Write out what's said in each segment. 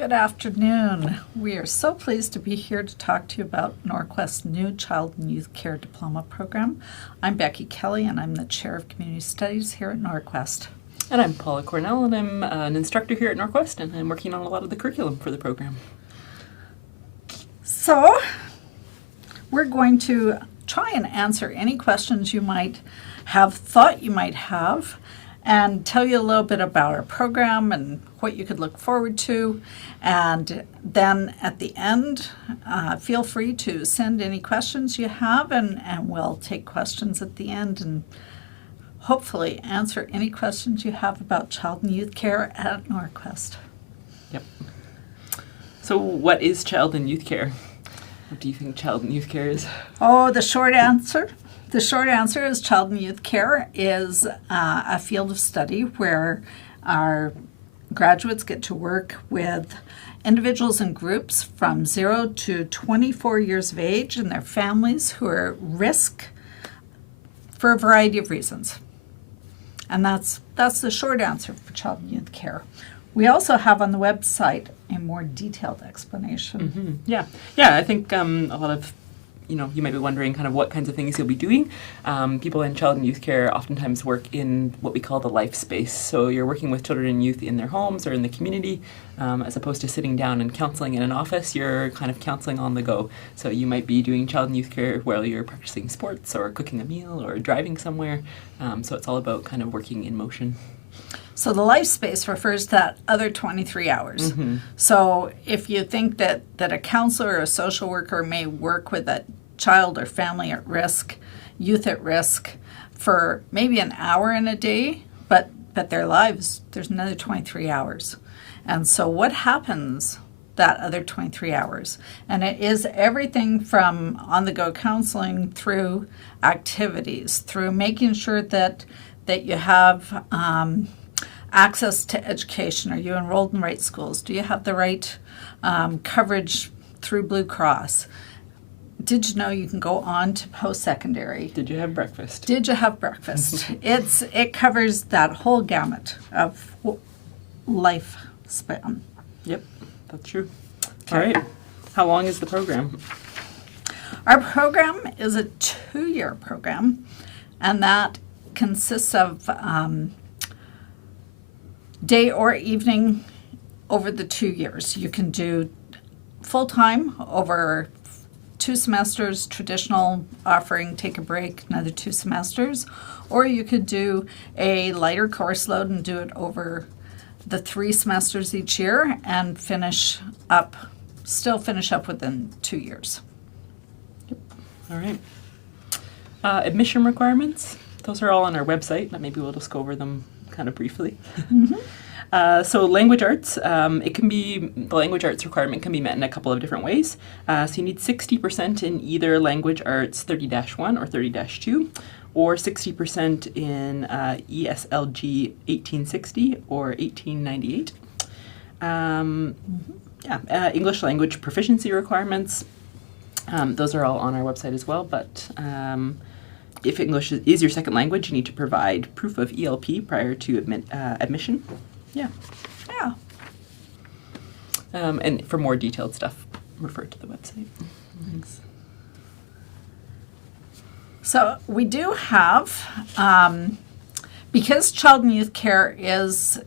Good afternoon. We are so pleased to be here to talk to you about Norquest's new Child and Youth Care Diploma program. I'm Becky Kelly, and I'm the Chair of Community Studies here at Norquest. And I'm Paula Cornell, and I'm an instructor here at Norquest, and I'm working on a lot of the curriculum for the program. So, we're going to try and answer any questions you might have thought you might have, and tell you a little bit about our program and what you could look forward to. And then at the end, feel free to send any questions you have, and we'll take questions at the end and hopefully answer any questions you have about child and youth care at Norquest. Yep. So what is child and youth care? What do you think child and youth care is? Oh, the short answer is child and youth care is a field of study where our graduates get to work with individuals and groups from 0 to 24 years of age and their families who are at risk for a variety of reasons. And that's the short answer for child and youth care. We also have on the website a more detailed explanation. Mm-hmm. Yeah. I think a lot of you might be wondering kind of what kinds of things you'll be doing. People in child and youth care oftentimes work in what we call the life space. So you're working with children and youth in their homes or in the community, as opposed to sitting down and counseling in an office. You're kind of counseling on the go. So you might be doing child and youth care while you're practicing sports or cooking a meal or driving somewhere. So it's all about kind of working in motion. So the life space refers to that other 23 hours. Mm-hmm. So if you think that a counselor or a social worker may work with a child or family at risk, youth at risk, for maybe an hour in a day, but their lives, there's another 23 hours. And so what happens that other 23 hours? And it is everything from on-the-go counseling through activities, through making sure that you have access to education. Are you enrolled in the right schools? Do you have the right coverage through Blue Cross? Did you know you can go on to post-secondary? Did you have breakfast? Did you have breakfast? It covers that whole gamut of life span. Yep, that's true. Okay. All right. How long is the program? Our program is a 2-year program, and that consists of day or evening over the 2 years. You can do full-time over 2 semesters, traditional offering, take a break, another 2 semesters, or you could do a lighter course load and do it over the 3 semesters each year and finish up within 2 years. Yep. All right. Admission requirements, those are all on our website, but maybe we'll just go over them kind of briefly. Mm-hmm. So language arts, the language arts requirement can be met in a couple of different ways. So you need 60% in either language arts 30-1 or 30-2, or 60% in ESLG 1860 or 1898. English language proficiency requirements, those are all on our website as well, but if English is your second language, you need to provide proof of ELP prior to admission. Yeah. And for more detailed stuff, refer to the website. Thanks. So we do have, because child and youth care is,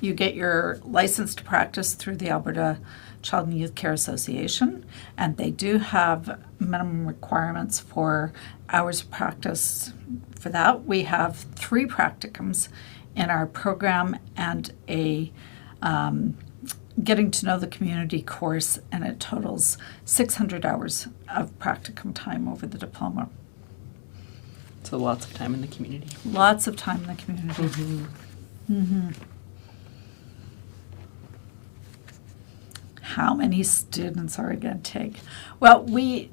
you get your license to practice through the Alberta Child and Youth Care Association, and they do have minimum requirements for hours of practice. For that, we have 3 practicums in our program and a getting to know the community course, and it totals 600 hours of practicum time over the diploma. So lots of time in the community. Lots of time in the community. Mm-hmm. Mm-hmm. How many students are we going to take? Well, we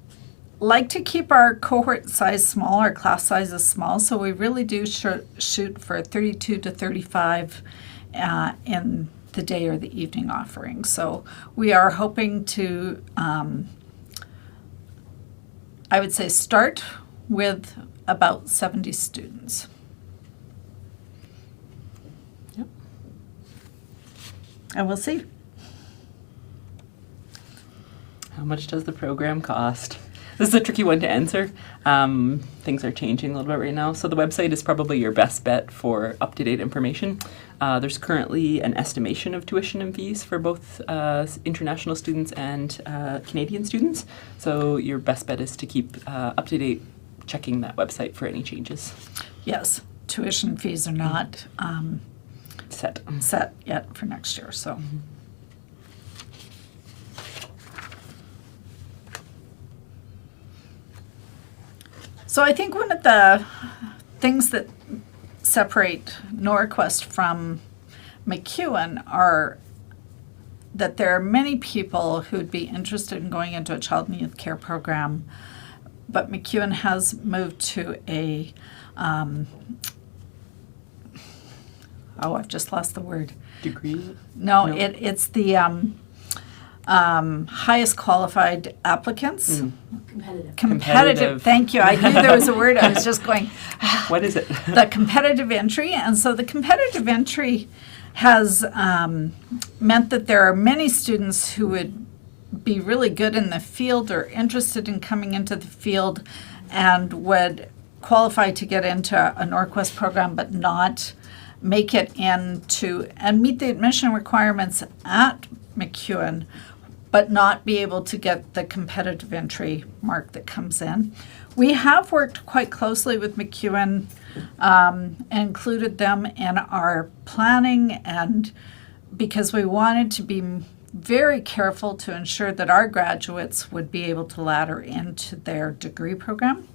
like to keep our cohort size small, our class sizes small, so we really do shoot for 32 to 35 in the day or the evening offering. So we are hoping to, I would say, start with about 70 students. Yep. And we'll see. How much does the program cost? This is a tricky one to answer. Things are changing a little bit right now. So the website is probably your best bet for up-to-date information. There's currently an estimation of tuition and fees for both international students and Canadian students. So your best bet is to keep up-to-date, checking that website for any changes. Yes, tuition fees are not set yet for next year. So. So I think one of the things that separate Norquest from MacEwan are that there are many people who'd be interested in going into a child and youth care program, but MacEwan has moved to a, I've just lost the word. Degree? No. It's the highest qualified applicants. Competitive. Thank you. I knew there was a word. I was just going. What is it? The competitive entry. And so the competitive entry has meant that there are many students who would be really good in the field or interested in coming into the field and would qualify to get into a Norquest program but not make it into and meet the admission requirements at MacEwan, but not be able to get the competitive entry mark that comes in. We have worked quite closely with MacEwan and included them in our planning, and because we wanted to be very careful to ensure that our graduates would be able to ladder into their degree program.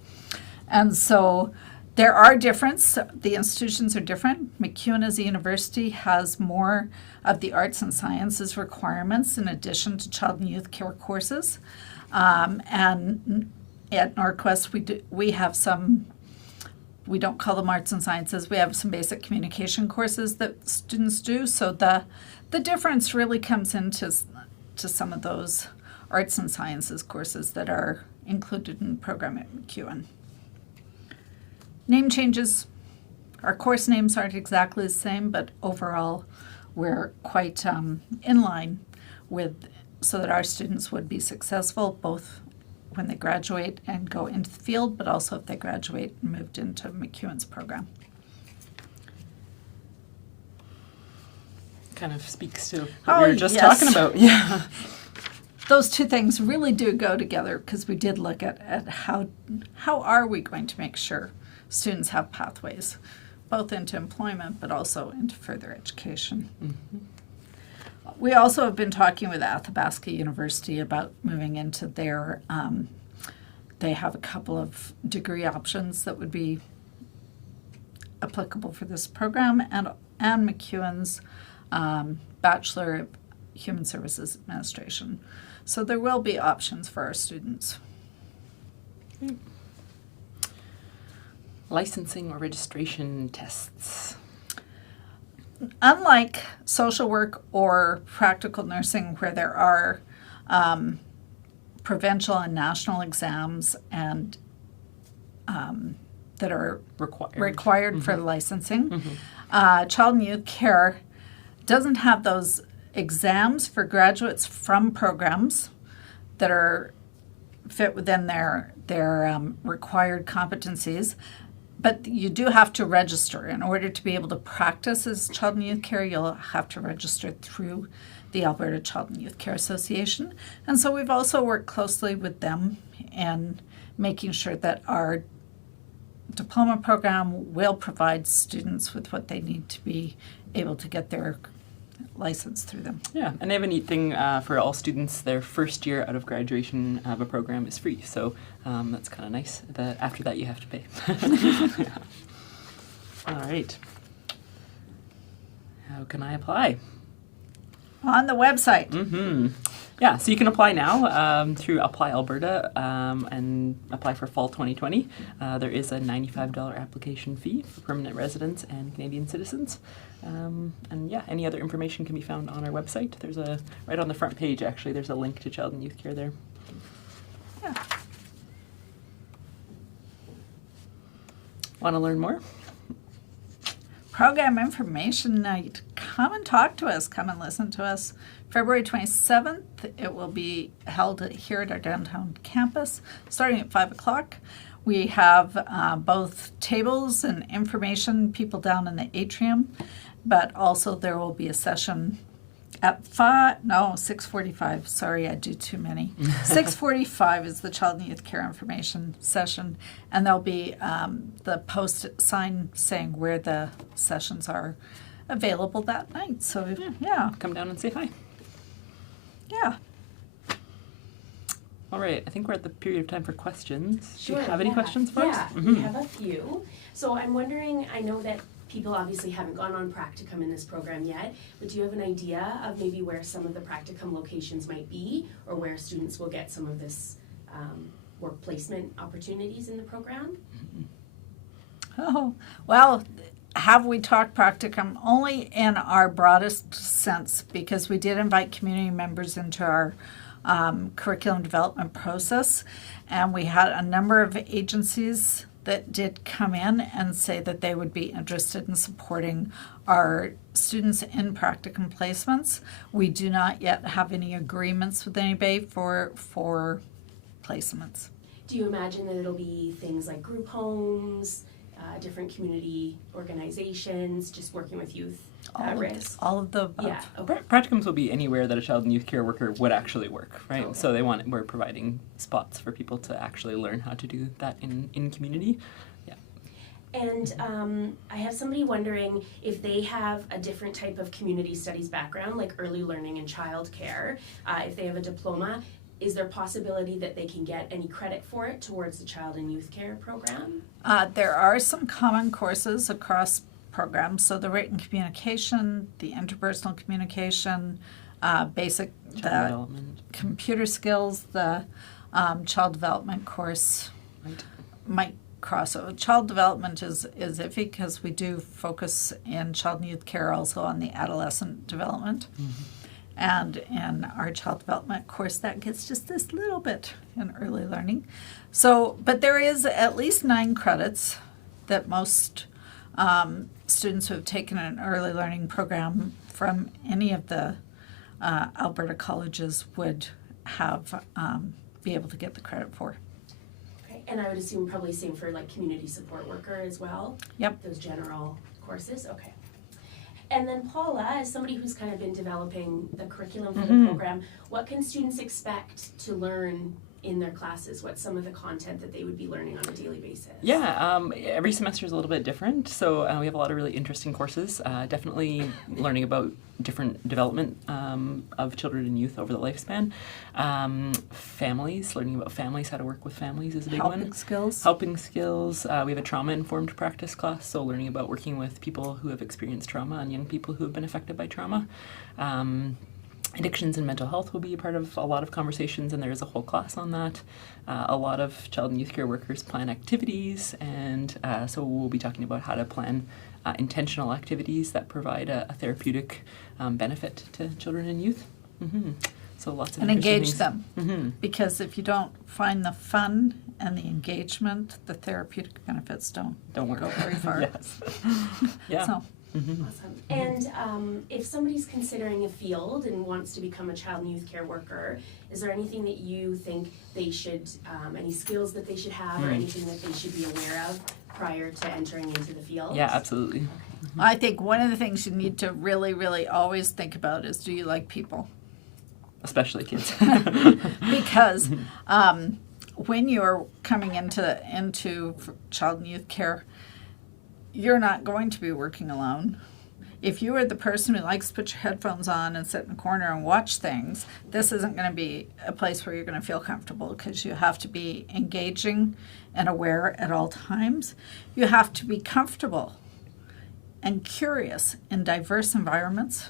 And so there are differences. The institutions are different. MacEwan as a university has more of the arts and sciences requirements in addition to child and youth care courses. And at Norquest, we have some, we don't call them arts and sciences, we have some basic communication courses that students do. So the difference really comes into some of those arts and sciences courses that are included in the program at MacEwan. Name changes. Our course names aren't exactly the same, but overall we're quite in line with, so that our students would be successful both when they graduate and go into the field, but also if they graduate and moved into MacEwan's program. Kind of speaks to what we were just talking about. Yeah. Those two things really do go together, because we did look at how are we going to make sure students have pathways, both into employment but also into further education. Mm-hmm. We also have been talking with Athabasca University about moving into their, they have a couple of degree options that would be applicable for this program, and MacEwan's Bachelor of Human Services Administration. So there will be options for our students. Licensing or registration tests. Unlike social work or practical nursing, where there are provincial and national exams and that are required mm-hmm. for licensing, mm-hmm. Child and youth care doesn't have those exams for graduates from programs that are fit within their required competencies. But you do have to register. In order to be able to practice as child and youth care, you'll have to register through the Alberta Child and Youth Care Association. And so we've also worked closely with them in making sure that our diploma program will provide students with what they need to be able to get their license through them. Yeah, and they have a neat thing for all students. Their first year out of graduation of a program is free, so that's kind of nice. After that, you have to pay. Yeah. All right. How can I apply? On the website. Mm-hmm. Yeah, so you can apply now through Apply Alberta and apply for fall 2020. There is a $95 application fee for permanent residents and Canadian citizens. And yeah, any other information can be found on our website. There's right on the front page, actually, there's a link to child and youth care there. Yeah. Want to learn more? program information night. Come and talk to us. Come and listen to us. February 27th, it will be held here at our downtown campus, starting at 5 o'clock. We have both tables and information, people down in the atrium, but also there will be a session at 6:45. Sorry, I do too many. 6:45 is the Child and Youth Care Information session, and there'll be the post sign saying where the sessions are available that night. So, yeah. Come down and say hi. Yeah. All right, I think we're at the period of time for questions. Sure, Do you have any questions for us? Yeah, we have a few. So I'm wondering, I know that people obviously haven't gone on Practicum in this program yet, but do you have an idea of maybe where some of the Practicum locations might be, or where students will get some of this work placement opportunities in the program? Oh, well, have we talked Practicum? Only in our broadest sense, because we did invite community members into our curriculum development process, and we had a number of agencies that did come in and say that they would be interested in supporting our students in Practicum placements. We do not yet have any agreements with anybody for placements. Do you imagine that it'll be things like group homes, different community organizations, just working with youth at risk? All of the above. Yeah, okay. Practicums will be anywhere that a child and youth care worker would actually work, right? Okay. So we're providing spots for people to actually learn how to do that in community. Yeah. And I have somebody wondering if they have a different type of community studies background, like early learning and childcare. If they have a diploma, is there a possibility that they can get any credit for it towards the child and youth care program? There are some common courses across programs. So the written communication, the interpersonal communication, basic Child the development. computer skills, the child development course Right. might cross over. Child development is iffy because we do focus in child and youth care also on the adolescent development. And in our child development course, that gets just this little bit in early learning. So, but there is at least 9 credits that most students who have taken an early learning program from any of the Alberta colleges would have be able to get the credit for. Okay, and I would assume probably same for like community support worker as well? Yep. Those general courses, okay. And then Paula, as somebody who's kind of been developing the curriculum for the program, what can students expect to learn in their classes? What's some of the content that they would be learning on a daily basis? Yeah, every semester is a little bit different, so we have a lot of really interesting courses. Definitely learning about different development of children and youth over the lifespan. Families, learning about families, how to work with families is a big one. Helping skills. We have a trauma-informed practice class, so learning about working with people who have experienced trauma and young people who have been affected by trauma. Addictions and mental health will be a part of a lot of conversations, and there is a whole class on that. A lot of child and youth care workers plan activities, and so we'll be talking about how to plan intentional activities that provide a therapeutic benefit to children and youth. So lots of And interesting engage things. them, because if you don't find the fun and the engagement, the therapeutic benefits don't work go very far. Yes. Yeah. So, Awesome. And if somebody's considering a field and wants to become a child and youth care worker, is there anything that you think they should, any skills that they should have or anything that they should be aware of prior to entering into the field? Yeah, absolutely. I think one of the things you need to really, really always think about is, do you like people? Especially kids. Because when you're coming into child and youth care, you're not going to be working alone. If you are the person who likes to put your headphones on and sit in a corner and watch things, this isn't going to be a place where you're going to feel comfortable, because you have to be engaging and aware at all times. You have to be comfortable and curious in diverse environments,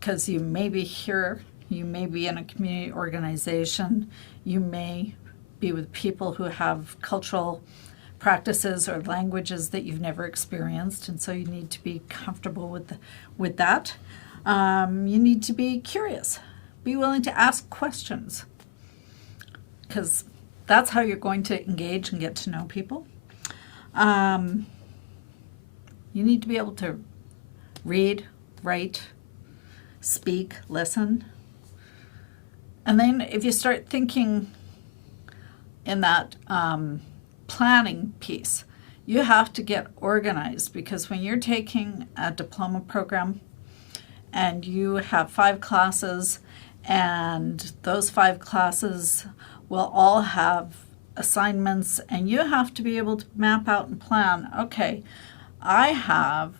because you may be here, you may be in a community organization, you may be with people who have cultural practices or languages that you've never experienced, and so you need to be comfortable with that. You need to be curious. Be willing to ask questions, because that's how you're going to engage and get to know people. You You need to be able to read, write, speak, listen. And then if you start thinking in that planning piece, you have to get organized, because when you're taking a diploma program and you have 5 classes, and those 5 classes will all have assignments, and you have to be able to map out and plan, okay, I have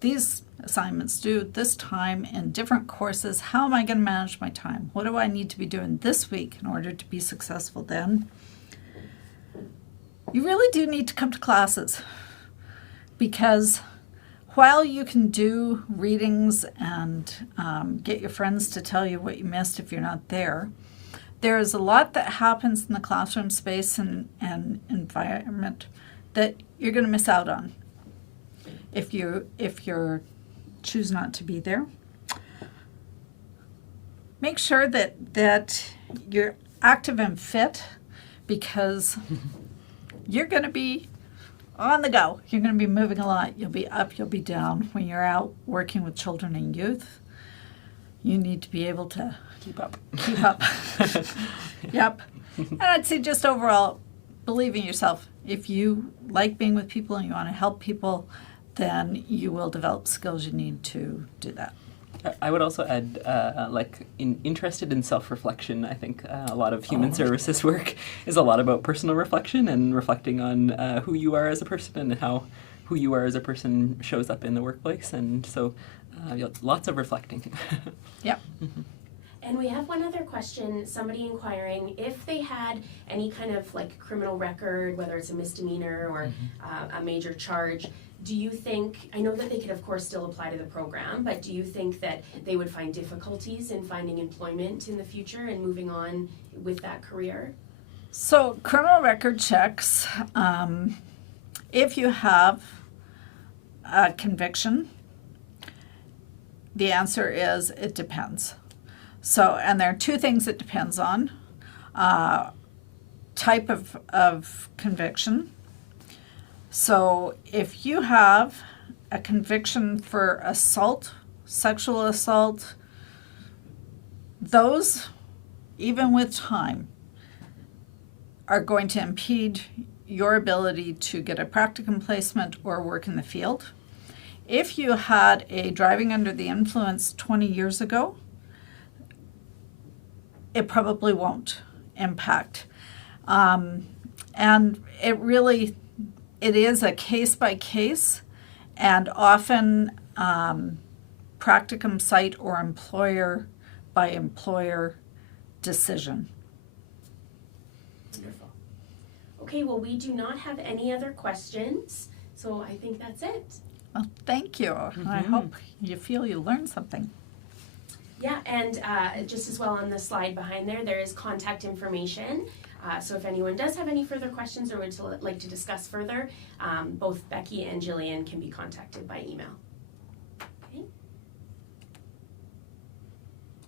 these assignments due this time in different courses. How am I going to manage my time? What do I need to be doing this week in order to be successful then? You really do need to come to classes, because while you can do readings and get your friends to tell you what you missed if you're not there, there is a lot that happens in the classroom space and environment that you're going to miss out on if you choose not to be there. Make sure that you're active and fit, because you're going to be on the go. You're going to be moving a lot. You'll be up, you'll be down. When you're out working with children and youth, you need to be able to Keep up. Keep up. Yep. And I'd say just overall, believe in yourself. If you like being with people and you want to help people, then you will develop skills you need to do that. I would also add, interested in self-reflection. I think a lot of human services work is a lot about personal reflection and reflecting on who you are as a person and how who you are as a person shows up in the workplace. And so lots of reflecting. Yep. Mm-hmm. And we have one other question, somebody inquiring if they had any kind of like criminal record, whether it's a misdemeanor or a major charge. Do you think, I know that they could of course still apply to the program, but do you think that they would find difficulties in finding employment in the future and moving on with that career? So criminal record checks, if you have a conviction, the answer is it depends. So, and there are 2 things it depends on. Type of conviction. So if you have a conviction for assault, sexual assault, those, even with time, are going to impede your ability to get a practicum placement or work in the field. If you had a driving under the influence 20 years ago, it probably won't impact. And it is a case by case, and often practicum site or employer by employer decision. Wonderful. Okay, well, we do not have any other questions, so I think that's it. Well, thank you. Mm-hmm. I hope you feel you learned something. Yeah, and just as well on the slide behind there is contact information. So if anyone does have any further questions or would like to discuss further, both Becky and Jillian can be contacted by email.